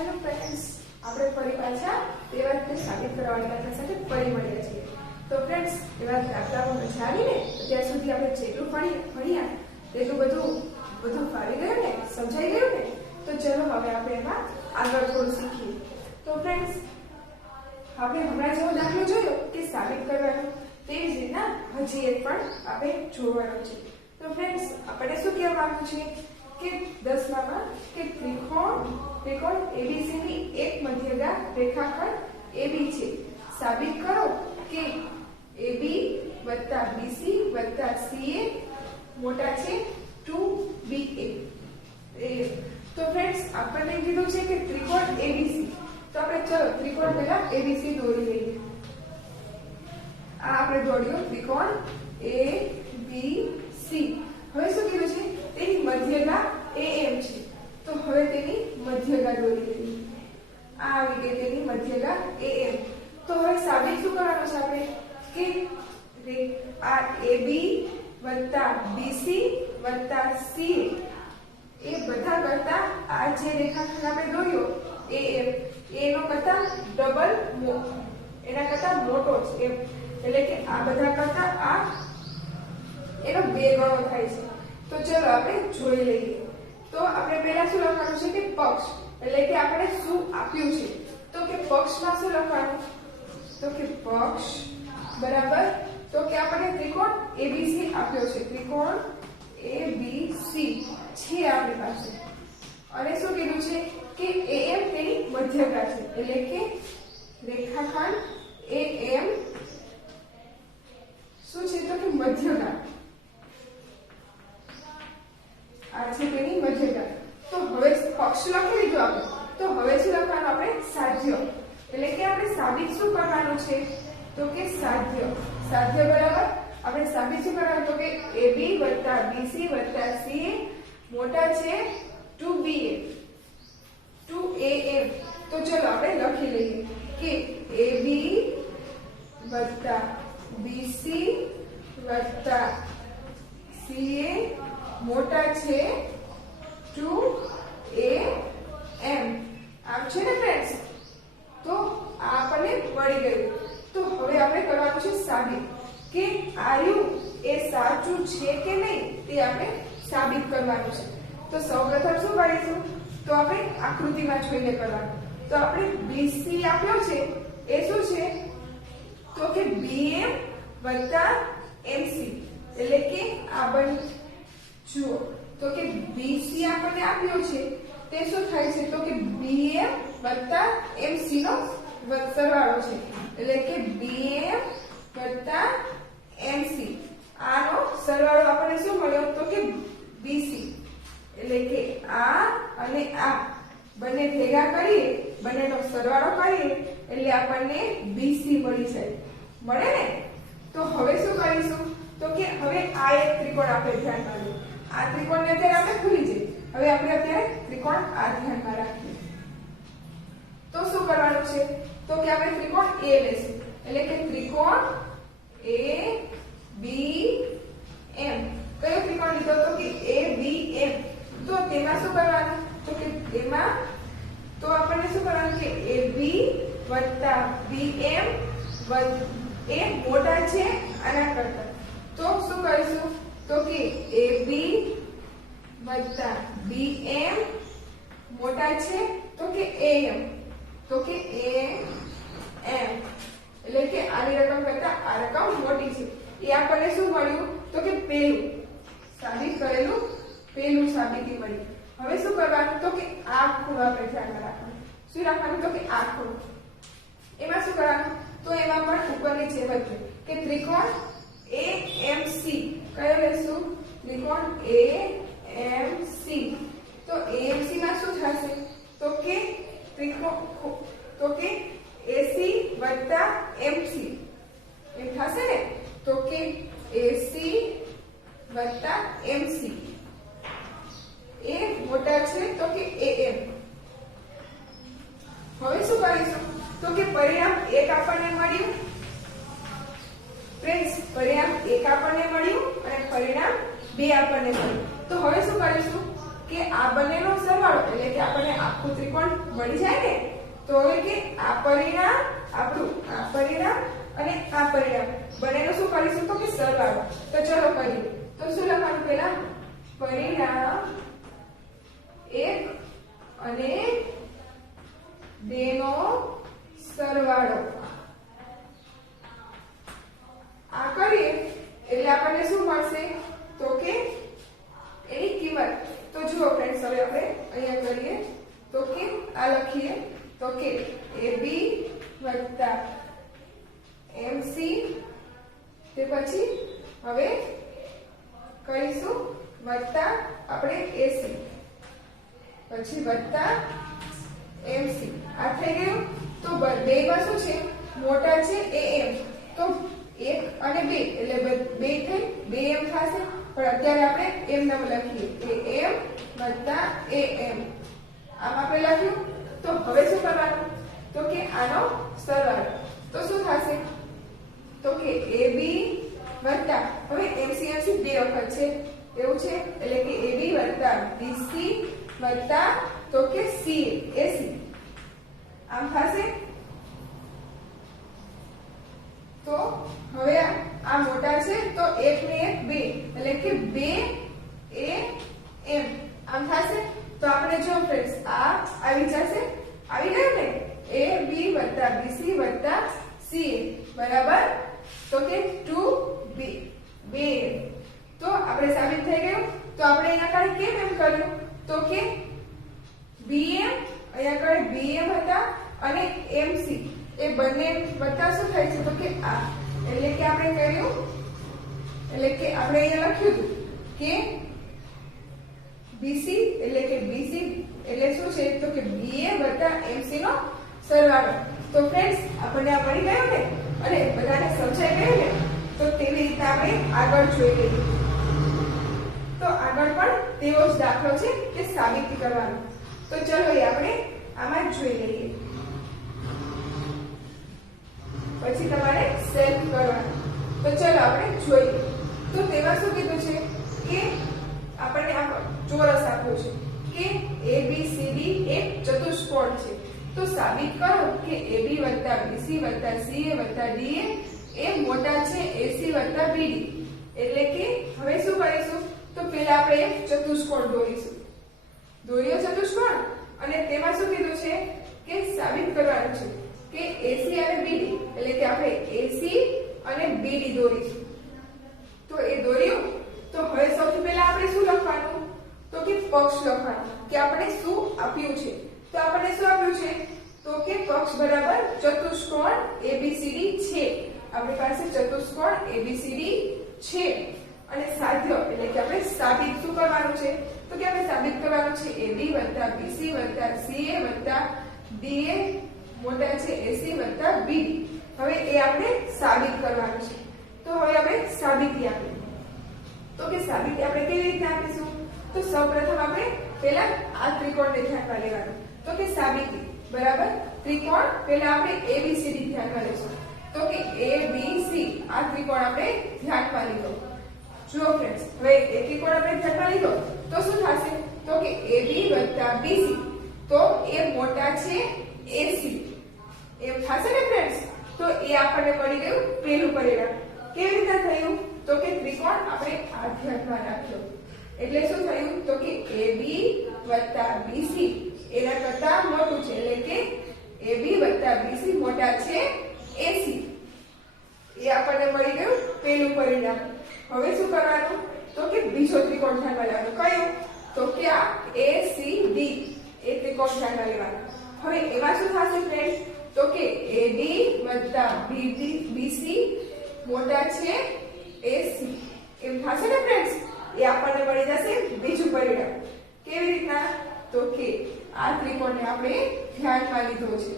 Hello friends, આપણે ફરી પાછા તેવા રીતે સાબિત કરવાની દાખલા સાથે ફરી મળ્યા છીએ. તો ફ્રેન્ડ્સ, એવા દાખલાઓ મજા આવી ને? અત્યાર સુધી આપણે જેટલું ભણ્યા તેટલું બધું ફાવી ગયું ને, સમજાઈ ગયું ને? તો ચલો હવે આપણે એમાં આગળ થોડું શીખીએ. તો ફ્રેન્ડ્સ, આપણે હમણાં જેવો દાખલો જોયો કે સાબિત કરવાનો, તેવી જ રીતના હજી એક પણ આપણે જોવાનો છે. તો ફ્રેન્ડ્સ, આપણે શું કહેવાનું છે કે 10માં કે ત્રિકોણ ABC ની એક મધ્યગા રેખાખંડ AB છે. સાબિત કરો કે AB + BC + CA મોટા છે 2BA. તો ફ્રેન્ડ્સ, આપણને કીધું છે કે ત્રિકોણ ABC. તો આપણે ચલો ત્રિકોણ પહેલા ABC દોરી લઈએ. આ આપણે દોર્યો ત્રિકોણ ABC. હવે શું કીધું છે? તેની મધ્યગા AM છે. તો હવે તેની મધ્યગા દોરી લઈએ. આ આવી ગઈ તેની મધ્યગા AM. તો હવે સાબિત શું કરવાનું છે આપણે કે આ AB + BC + CA એ બધા કરતા આ જે રેખાખંડ આપણે દોર્યો AM એનો કરતા ડબલ એના કરતા મોટો છે એમ. એટલે કે આ બધા કરતા આ એનો 2 ગણો થાય છે. તો ચલો આપણે જોઈ લઈએ. તો આપણે પહેલા શું લખવાનું છે કે પક્ષ, એટલે કે આપણે શું આપ્યું છે. તો કે પક્ષમાં શું લખવાનું? તો કે પક્ષ બરાબર, તો કે આપણે ત્રિકોણ ABC આપ્યો છે. ત્રિકોણ ABC છે આપણી પાસે. અને શું કીધું છે કે AM તેની મધ્યગા છે. એટલે કે રેખાખંડ AM શું છે? તો કે મધ્યગા. આ છે તેની મધ્યગા. તો હવે પક્ષ લખી લીધો આપણે. તો હવે શું લખવાનું? આપણે સાધ્ય. એટલે કે આપણે સાબિત શું કરવાનું છે? તો કે સાધ્ય બરાબર. આપણે સાબિત શું કરવાનું? તો કે AB + BC + CA મોટા છે 2BA 2AM. તો ચલો આપણે લખી લઈએ કે AB + BC + CA મોટા છે 2AM. આમ છે ને ફ્રેન્ડ્સ? તો આ આપણને મળી ગયું. તો હવે આપણે કરવાનું છે સાબિત કે આર્યું એ સાચું છે કે નહીં તે આપણે સાબિત કરવાનું છે. તો સૌપ્રથમ શું કરીશું? તો આપણે આકૃતિમાં જોઈને કરવાનું. તો આપણે BC આપ્યો છે એ શું છે? તો કે BM + MC. એટલે કે આ બન જુઓ. તો કે BC આપણને આપ્યો છે તે શું થાય છે? તો કે BM + MC નો સરવાળો છે. એટલે કે BM + MC આનો સરવાળો આપણને શું મળ્યો? તો કે BC. એટલે કે આ અને આ બંને ભેગા કરીએ, બંનેનો સરવાળો કરીએ એટલે આપણને BC મળી જાય. મળે ને? તો હવે શું કરીશું? તો કે હવે આ એક ત્રિકોણ આપણે ધ્યાનમાં લઈએ. આ ત્રિકોણને અત્યારે આપણે ભૂલી જઈએ. હવે આપણે અત્યારે ત્રિકોણ આ ધ્યાનમાં રાખીએ. તો શું કરવાનું છે? તો કે આપણે ત્રિકોણ A લઈશું. એટલે કે ત્રિકોણ ABM. કયો ત્રિકોણ લીધો? તો કે ABM. તો તેમાં શું કરવાનું? તો કે તેમાં તો આપણને શું કરવાનું કે AB + BM એ મોટા છે આના કરતા. તો શું કરીશું? તો કે AB + BM મોટા છે તો કે AM. તો કે AM એટલે કે આની રકમ કરતા આ રકમ મોટી છે. એ આપણને શું મળ્યું? તો કે પહેલું સાબિત કરેલું પહેલું સાબિતી મળી. હવે શું કરવાનું? તો કે આ ખૂણો આપણે ધ્યાનમાં રાખવાનું. શું રાખવાનું? તો કે આ ખૂણો. એમાં શું કરવાનું? તો એમાં પણ ઉપરની જેમ જ કે ત્રિકોણ AMC. કયો લેશું? ત્રિકોણ AMC. તો AMC માં શું થશે? તો કે AC + MC એમ થશે ને? તો કે AC + MC એ મોટા છે તો કે AM. હવે શું કરીશું? તો કે પરિણામ 1 આપણને મળ્યું. ફ્રેન્ડ્સ, પરિણામ 1 આપણને મળ્યું અને પરિણામ 2 આપણને મળ્યું. તો હવે શું કરીશું કે આ બંનેનો સરવાળો એટલે કે આપણને આખું ત્રિકોણ મળી જાય ને તો હવે કે આ પરિણામ આપણું આ પરિણામ અને આ પરિણામ બંનેનું શું કરીશું તો કે સરવાળો તો ચલો કરીએ તો શું લખવાનું પહેલા પરિણામ 1 અને 2 નો સરવાળો આ કરીએ એટલે આપણને શું મળશે તો કે એની કિંમત તો જુઓ ફ્રેન્ડ્સ હવે આપણે અહીંયા કરીએ તો કે આ લખીએ તો કે AB વત્તા MC તે પછી હવે કરીશું વત્તા આપણે AC પછી વત્તા MC આ થઈ ગયું તો બેમાં શું છે મોટા છે AM તો 1 અને 2 એટલે 2 થઈ 2M થશે પણ અત્યારે આપણે M નામ લખીએ AM વત્તા AM આમ આપણે લખ્યું તો હવે શું કરવાનું તો કે આનો સરવાળો તો શું થશે તો કે AB વત્તા હવે MC બે વખત છે એવું છે એટલે કે AB વત્તા BC વત્તા તો કે AC આમ થશે તો હવે આ મોટા છે તો 1 ને 1 2 એટલે કે 2AM આમ થશે તો આપણે જો ફ્રેન્ડ્સ આ આવી જશે આવી ગયું ને AB વત્તા BC વત્તા CA બરાબર તો કે 2B તો આપણે સાબિત થઈ ગયું તો આપણે અહીંયા કાઢી કેમ એમ કર્યું તો કે BM અહીંયા કાઢી BM હતા અને MC એ બંને વત્તા શું થાય છે તો કે આ એટલે કે આપણે કર્યું એટલે કે આપણે અહીંયા લખ્યું હતું કે BC એટલે કે BC એટલે શું છે તો કે BA વત્તા MC નો સરવાળો તો ફ્રેન્ડ્સ આપણને આ પડી ગયું ને અને બધાને સમજાઈ ગયું ને તો તેવી રીતે આપણે આગળ જોઈ લઈએ તો આગળ પણ તેવો જ દાખલો છે કે સાબિત કરવાનો તો ચલો એ આપણે આમાં જોઈ લઈએ પછી તમારે સેલ્ફ કરવાનું તો ચલો આપણે જોઈએ તો તેમાં શું કીધું છે કે આપણને આ ચોરસ આપ્યો છે કે ABCD એક ચતુષ્કોણ છે તો સાબિત કરો કે AB વત્તા BC વત્તા CA વત્તા DA એ મોટા છે AC વત્તા BD એટલે કે હવે શું કરીશું તો પહેલા આપણે એક ચતુષ્કોણ દોરીશું દોર્યો ચતુષ્કોણ અને તેમાં શું કીધું છે કે સાબિત કરવાનું છે કે AC અને BD એટલે કે આપણે AC અને BD દોરીશું તો એ દોર્યું તો હવે સૌથી પહેલા આપણે શું લખવાનું તો કે પક્ષ લખવાનું કે આપણે શું આપ્યું છે તો આપણને શું આપ્યું છે તો કે પક્ષ બરાબર ચતુષ્કોણ ABCD છે આપણી પાસે ચતુષ્કોણ ABCD છે અને સાધ્ય એટલે કે આપણે સાબિત શું કરવાનું છે તો કે આપણે સાબિત કરવાનું છે AB વત્તા BC વત્તા CA વત્તા DA મોટા છે AC વત્તા BD હવે એ આપણે સાબિત કરવાનું છે તો હવે આપણે સાબિતી આપીએ તો કે સાબિતી આપણે કેવી રીતે આપીશું તો સૌપ્રથમ આપણે પહેલા આ ત્રિકોણને ધ્યાનમાં લેવાનું તો કે સાબિતી બરાબર ત્રિકોણ પહેલા આપણે ABCD ધ્યાનમાં લેશું તો કે ABC આ ત્રિકોણ આપણે ધ્યાનમાં લીધો જો ફ્રેન્ડ્સ હવે એ ત્રિકોણ આપણે ધ્યાનમાં લીધો તો શું થશે તો કે AB વત્તા BC તો એ મોટા છે AC એમ થશે ને ફ્રેન્ડ્સ તો એ આપણને મળી ગયું પહેલું પરિણામ કેવી રીતે થયું તો કે ત્રિકોણ આપણે આ ધ્યાનમાં રાખ્યો એટલે શું થયું તો કે AB વત્તા BC એના કરતા મોટું છે એટલે કે AB વત્તા BC મોટા છે AC એ આપણને મળી ગયું પહેલું પરિણામ હવે શું કરવાનું તો કે બીજો ત્રિકોણ ધ્યાનમાં લેવાનો કયો તો કે આ ACD એ ત્રિકોણ ધ્યાનમાં લેવાનો હવે એમાં શું થશે ફ્રેન્ડ તો કે AD વત્તા BC મોટા છે AC એમ થશે ને ફ્રેન્ડ્સ એ આપણને મળી જશે બીજું પરિણામ કેવી રીતના તો કે આ ત્રિકોણને આપણે ધ્યાનમાં લીધો છે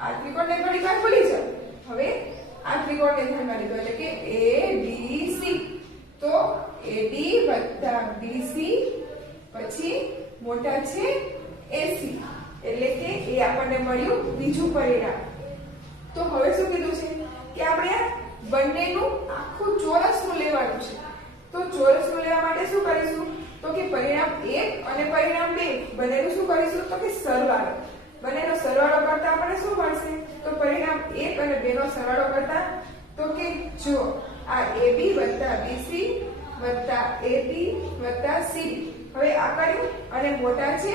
આ ત્રિકોણને ઘણી વાર ભૂલી જાવ હવે આ ત્રિકોણને ધ્યાનમાં લીધો એટલે કે ABC તો AD વત્તા BC પછી મોટા છે AC એટલે કે એ આપણને મળ્યું બીજું પરિણામ તો હવે શું કીધું છે કે આપણે બંનેનું આખું ચોરસનું લેવાનું છે તો ચોરસનું લેવા માટે શું કરીશું તો કે પરિણામ 1 અને પરિણામ 2 બંનેનું શું કરીશું તો કે સરવાળો. બંનેનો સરવાળો કરતા આપણને શું મળશે? તો પરિણામ 1 અને 2 નો સરવાળો કરતા તો કે જો આ AB વત્તા BC વત્તા AD વત્તા CD. હવે આ કર્યું અને મોટા છે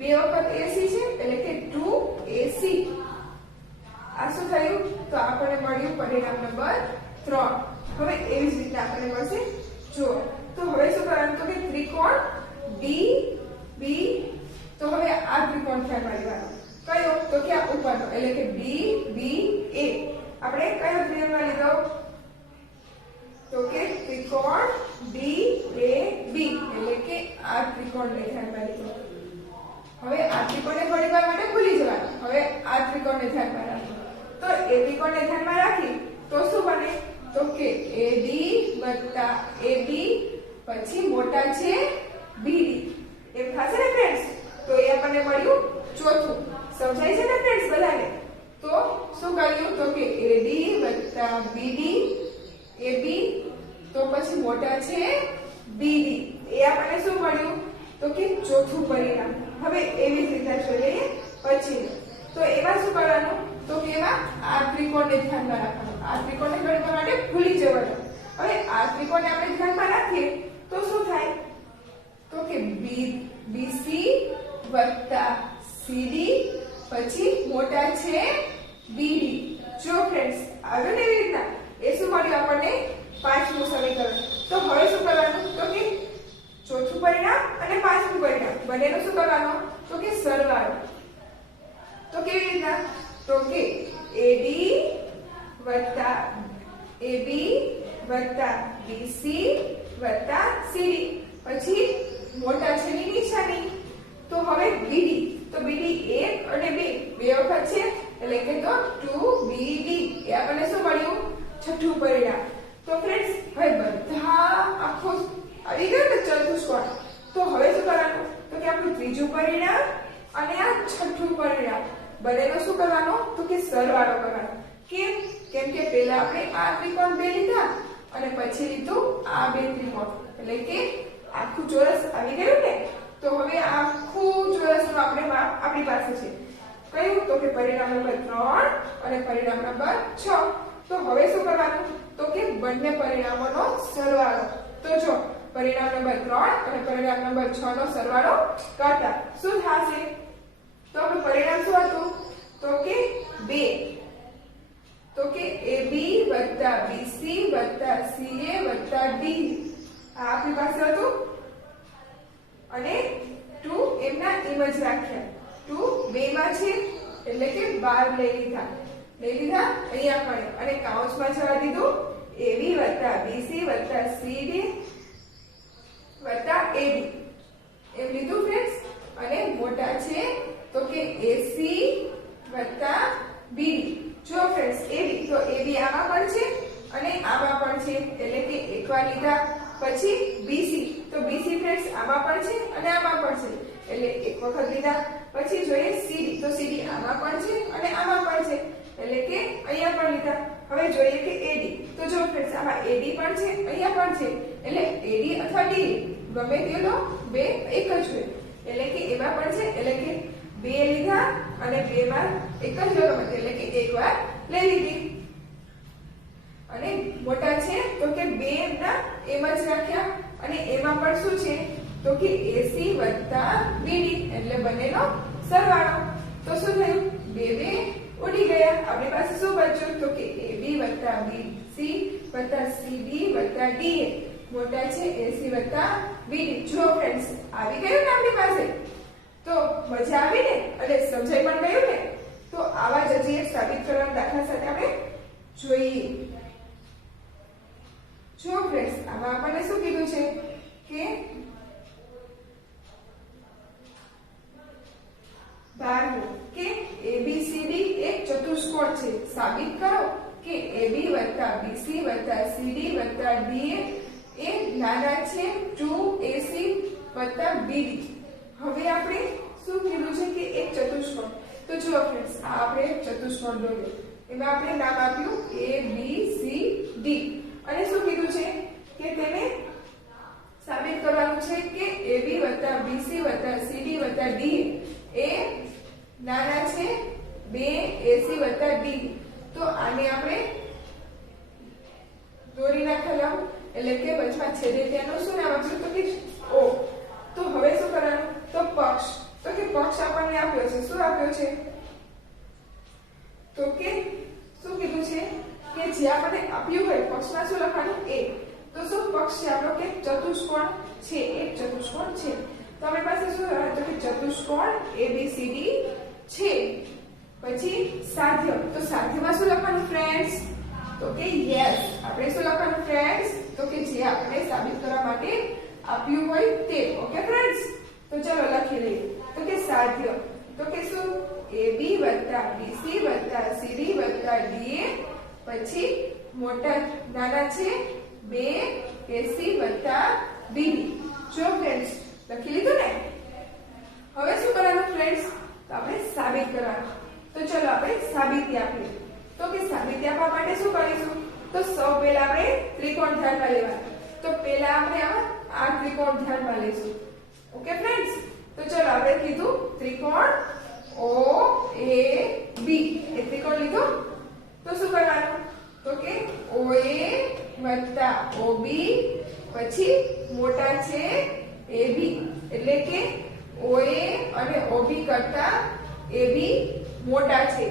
2 વખત AC છે એટલે કે 2AC. આ શું થયું? તો આપણને મળ્યું પરિણામ નંબર 3. હવે એવી જ રીતે આપણને મળશે. જો તો હવે શું કરવાનું? તો કે ત્રિકોણ DB. તો હવે આ ત્રિકોણ ધ્યાનમાં લેવાનો. કયો? તો કે આ ઉપરનો એટલે કે DBA. આપણે કયો ધ્યાનમાં લીધો? તો કે ત્રિકોણ DAB એટલે કે આ ત્રિકોણને ધ્યાનમાં લીધો. હવે આ ત્રિકોણને થોડી વાર માટે ભૂલી જવાનું. હવે આ ત્રિકોણને ધ્યાનમાં રાખો. તો એ ત્રિકોણને ધ્યાનમાં રાખી તો શું બને? તો કે AD વત્તા AB પછી મોટા છે BD. એમ થશે ને ફ્રેન્ડ્સ? તો એ આપણને મળ્યું ચોથું. સમજાય છે ને ફ્રેન્ડ્સ બધાને? તો શું કર્યું? તો કે AD વત્તા BD AB તો પછી મોટા છે BD. એ આપણને શું મળ્યું? તો કે ચોથું પરિણામ. હવે એવી જ રીતે જોઈએ પછી. તો એમાં શું કરવાનું? તો કે એમાં આ ત્રિકોણને ધ્યાનમાં રાખવાનું. આ ત્રિકોણને થોડી વાર માટે ભૂલી જવાનું. હવે આ ત્રિકોણને આપણે ધ્યાનમાં રાખીએ તો શું થાય? તો કે BC વત્તા CD પછી મોટા છે BD. જો ફ્રેન્ડ્સ આગળ એવી રીતના એ શું મળ્યું આપણને? પાંચમું સમીકરણ. તો હવે શું કરવાનું? તો કે ચોથું પરિણામ અને પાંચમું પરિણામ બંનેનું શું કરવાનું? તો કે સરવાળો. તો કેવી રીતના? તો કે AD વત્તા AB વત્તા BC વત્તા CD પછી મોટા છે ની નિશાની. તો હવે BD. તો BD 1 અને 2 વખત છે એટલે કે તો 2BD. એ આપણને શું મળ્યું? છઠ્ઠું પરિણામ. તો ફ્રેન્ડ્સ હવે બધા આખો આવી ગયો ને ચતુષ્કોણ. તો હવે શું કરવાનું? તો કે આપણું ત્રીજું પરિણામ અને આ છઠ્ઠું પરિણામ બંનેનો શું કરવાનો? તો કે સરવાળો કરવાનો. કેમ? કેમ કે પહેલા આપણે આ ત્રિકોણ 2 લીધા અને પછી લીધું આ 2 ત્રિકોણ એટલે કે આખું ચોરસ આવી ગયું ને. તો હવે આખું ચોરસનું આપણે માપ આપણી પાસે છે. કયું? તો કે પરિણામ નંબર 3 અને પરિણામ નંબર 6. તો હવે શું કરવાનું? તો કે બંને પરિણામોનો સરવાળો. તો જો પરિણામ નંબર 3 અને પરિણામ નંબર 6 નો સરવાળો કરતા શું થશે? તો આપણું પરિણામ શું હતું? તો કે 2. તો કે AB વત્તા BC વત્તા CA વત્તા D. આ આપણી પાસે હતું અને 2 એમના એમ જ રાખ્યા. 2 બે માં છે એટલે કે 12 લઈ લીધા અહીંયા પણ અને કાઉન્સમાં જવા દીધું AB વત્તા BC વત્તા CD વત્તા AD એમ લીધું ફ્રેન્ડ્સ. અને મોટા છે તો કે AC વત્તા BD. જો ફ્રેન્ડ્સ AB તો AB આમાં પણ છે અને આમાં પણ છે એટલે કે એકવાર લીધા. પછી BC તો BC ફ્રેન્ડ્સ આમાં પણ છે અને આમાં પણ છે એટલે એક વખત લીધા. પછી જોઈએ CD તો CD આમાં પણ છે અને આમાં પણ છે એટલે કે અહીંયા પણ લીધા. હવે જોઈએ કે AD તો જો ફ્રેન્ડ્સ આમાં AD પણ છે અહીંયા પણ છે એટલે AD અથવા DD ગમે તે લો બે એક જ હોય એટલે કે એમાં પણ છે એટલે કે બે લીધા અને બે માં એક જ રકમ એટલે કે એકવાર લઈ લીધી. અને મોટા છે તો કે બે ના એમ જ રાખ્યા અને એમાં પણ શું છે? તો કે AC વત્તા BD એટલે બંનેનો સરવાળો. તો શું થયું? બે ઉડી ગયા. આપણી પાસે શું બચ્યું? તો કે AB વત્તા BC વત્તા CD વત્તા DA મોટા છે AC વત્તા BD. જો ફ્રેન્ડ્સ આવી ગયું ને આપણી પાસે તો મજા આવી ને અને સમજાઈ પણ ગયું ને. તો આવા જ હજી એક સાબિત કરવાના દાખલા સાથે આપણે જોઈએ. જો ફ્રેન્ડ્સ આમાં આપણને શું કીધું છે કે 12 કે ABCD એક ચતુષ્કોણ છે. સાબિત કરો કે AB વત્તા BC વત્તા CD વત્તા DA એ નાના છે 2AC વત્તા BD. હવે આપણે શું કીધું છે કે એક ચતુષ્કોણ. તો જો ફ્રેન્ડ્સ આ આપણે એક ચતુષ્કોણ દોર્યો. એમાં આપણે નામ આપ્યું ABCD અને શું કીધું છે કે તેને સાબિત કરવાનું છે કે AB વત્તા BC વત્તા CD વત્તા DA એ 2AC વત્તા D. તો આને આપણે દોરી નાખેલા એટલે કે વચમાં છેદે ત્યાંનું શું નામ આપશું? તો કે O. તો હવે શું કરવાનું? તો પક્ષ. તો કે પક્ષ આપણને આપ્યો છે. શું આપ્યો છે? તો કે શું કીધું છે કે જે આપણને આપ્યું હોય પક્ષમાં શું લખવાનું? A. તો શું પક્ષ છે આપણો? કે ચતુષ્કોણ છે. એક ચતુષ્કોણ છે. તો આપણી પાસે શું હોય? તો કે ચતુષ્કોણ ABCD છે. પછી સાધ્ય. તો સાધ્યમાં શું લખવાનું ફ્રેન્ડ્સ? તો કે યસ. આપણે શું લખવાનું ફ્રેન્ડ્સ? તો કે જે આપણે સાબિત કરવા માટે આપ્યું હોય તે. Okay friends? તો ચલો લખી લઈએ. તો કે સાધ્ય. તો કે શું? AB વત્તા BC વત્તા CD વત્તા DA. પછી મોટા નાના છે 2AC વત્તા BD. જો ફ્રેન્ડ્સ લખી લીધું ને? હવે શું કરવાનું ફ્રેન્ડ્સ? તો આપણે સાબિત કરવાનું. તો ચલો આપણે સાબિતી આપીએ. તો કે સાબિતી આપવા માટે શું કરીશું? તો સૌ પહેલા આપણે ત્રિકોણ ધ્યાનમાં લેવાનું. તો પહેલા આપણે આ ત્રિકોણ ધ્યાનમાં લઈશું. Okay friends? તો ચલો આપણે કીધું ત્રિકોણ OAB. એ ત્રિકોણ લીધો. તો શું કરવાનું? તો કે OA વત્તા OB પછી મોટા છે AB. એટલે કે OA અને OB કરતા AB મોટા છે.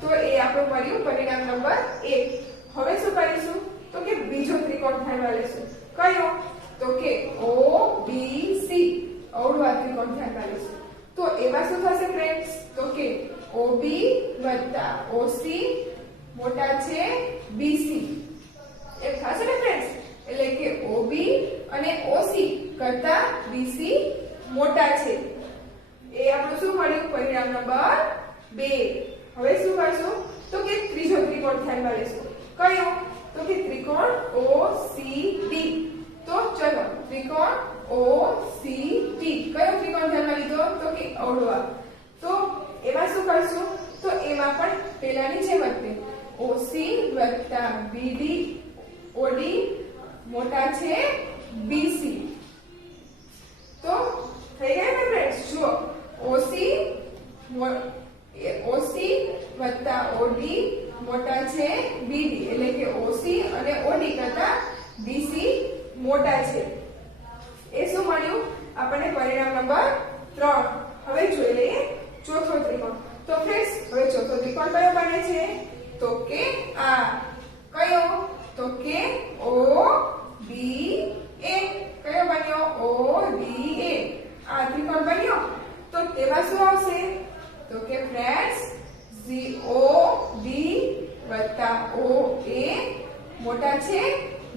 તો એ આપણું મળ્યું પરિણામ નંબર 1. હવે શું કરીશું? તો કે બીજો ત્રિકોણ ધ્યાનમાં લેશું. કયો? તો કે OBC. અવળું આ ત્રિકોણ ધ્યાનમાં લેશું. તો એમાં શું થશે ફ્રેન્ડ્સ? તો કે OB વત્તા OC મોટા છે BC. એ થશે ને ફ્રેન્ડ્સ? એટલે કે OB અને OC કરતા BC મોટા છે. એ આપણું શું મળ્યું? પરિણામ નંબર 2. હવે શું કરશું? તો કે ત્રીજો ત્રિકોણ ધ્યાનમાં લેશું. કયો? તો કે ત્રિકોણ OCD. તો ચલો ત્રિકોણ OCD. કયો ત્રિકોણ ધ્યાનમાં લીધો? તો કે અવળો. તો એમાં શું કરશું? તો એમાં પણ પેલાની જેમ જ OC વત્તા BD OD મોટા છે BC. તો થઈ ગયા ને ફ્રેન્ડ્સ? જુઓ OC વત્તા OD મોટા છે BD. એટલે કે OC અને OD કરતા BC મોટા છે. એ શું મળ્યું? આપણને પરિણામ નંબર 3. હવે જોઈ લઈએ ચોથો ત્રિકોણ. તો ફ્રેન્ડ્સ હવે ચોથો ત્રિકોણ કયો બને છે? તો કે આ. કયો? તો કે ODA. કયો બન્યો? ODA. આ ત્રિકોણ બન્યો. તો તેમાં શું આવશે? તો કે ફ્રેન્ડ્સ OD વત્તા OA મોટા છે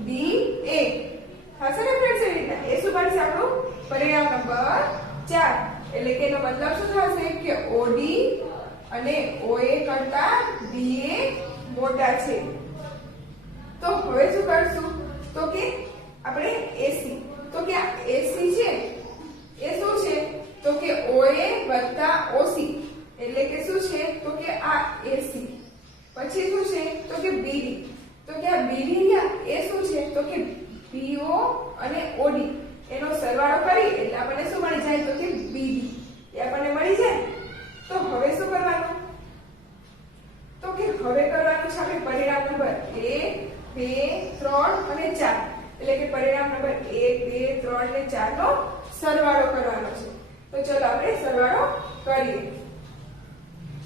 DA. થશે ને ફ્રેન્ડ્સ? એ રીતના એ શું બનશે આપણું પરિણામ નંબર 4. એટલે કે એનો મતલબ શું થશે? કે OD અને OA કરતા DA મોટા છે. તો હવે શું કરશું? તો કે આપણે AC. તો કે આ AC છે એ શું છે? તો કે OA વત્તા OC. એટલે કે શું છે? તો કે આ AC. પછી શું છે? તો કે BD. તો કે આ BD એ શું છે? તો કે BO અને OD એનો સરવાળો કરી એટલે આપણને શું મળી જાય? તો કે BD. એ આપણને મળી જાય. તો હવે શું કરવાનું? તો કે હવે કરવાનું છે આપણે પરિણામ નંબર 1 2 3 અને 4. એટલે કે પરિણામ નંબર 1 2 3 અને 4 નો સરવાળો કરવાનો છે. તો ચલો આપણે સરવાળો કરીએ.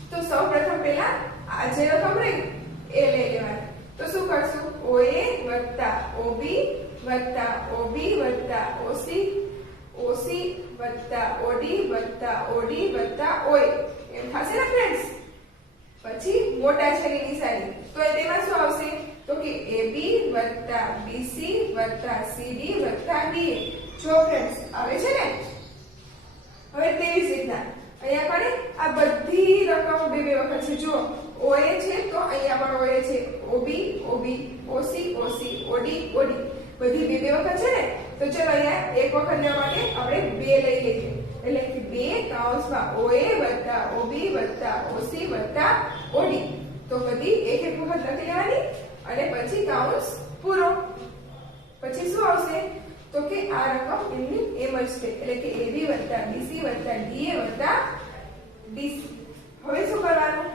તો સૌપ્રથમ પહેલા આ જે રકમ રહી એ લઈ લેવાની. તો શું કરશું? OA વત્તા OB વત્તા OB વત્તા OC OC વત્તા OD વત્તા OD વત્તા OA. એમ થશે ને ફ્રેન્ડ્સ? પછી મોટા છેની નિશાની. તો તેમાં શું આવશે? તો કે AB વત્તા BC વત્તા CD વત્તા DA. જો ફ્રેન્ડ્સ આવે છે ને? હવે તેવી જ રીતના અહીંયા પણ આ બધી રકમો બે બે વખત છે. જો OA છે તો અહીંયા પણ OA છે. OB OB OC OC OD OD બધી બે બે વખત છે ને? તો ચલો અહીંયા એક વખત લેવા માટે આપણે 2 લઈ લઈએ. એટલે કે 2 કૌંસમાં OA વત્તા OB વત્તા OC વત્તા OD. તો બધી એક એક વખત લખી લેવાની અને પછી કૌંસ પૂરો. પછી શું આવશે? તો કે આ રકમ એમની એમ જ છે. એટલે કે AB વત્તા BC વત્તા DA વત્તા DC. હવે શું કરવાનું?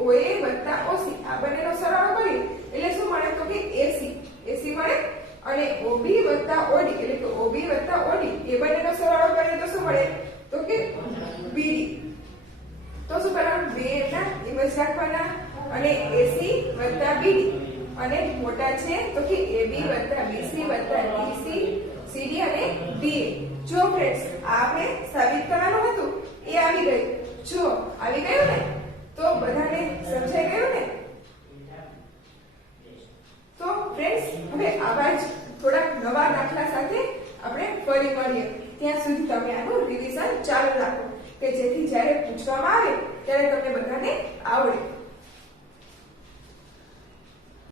OA વત્તા OC આ બંનેનો સરવાળો કરીએ એટલે શું મળે તો કે AC મળે અને OB વત્તા OD એટલે કે OB વત્તા OD એ બંનેનો સરવાળો કરીએ તો શું મળે તો કે BD તો શું કરવાનું બે એમના એમ જ રાખવાના અને AC વત્તા BD અને મોટા છે તો કે AB વત્તા BC વત્તા DC CD અને DA જો ફ્રેન્ડ્સ આપણે સાબિત કરવાનું હતું એ આવી ગયું જો આવી ગયું ને તો બધાને સમજાઈ ગયું ને તો ફ્રેન્ડ્સ હવે આવા જ થોડા નવા દાખલા સાથે આપણે ફરી મળીએ ત્યાં સુધી તમે આનું રિવિઝન ચાલુ રાખો કે જેથી જ્યારે પૂછવામાં આવે ત્યારે તમને બધાને આવડે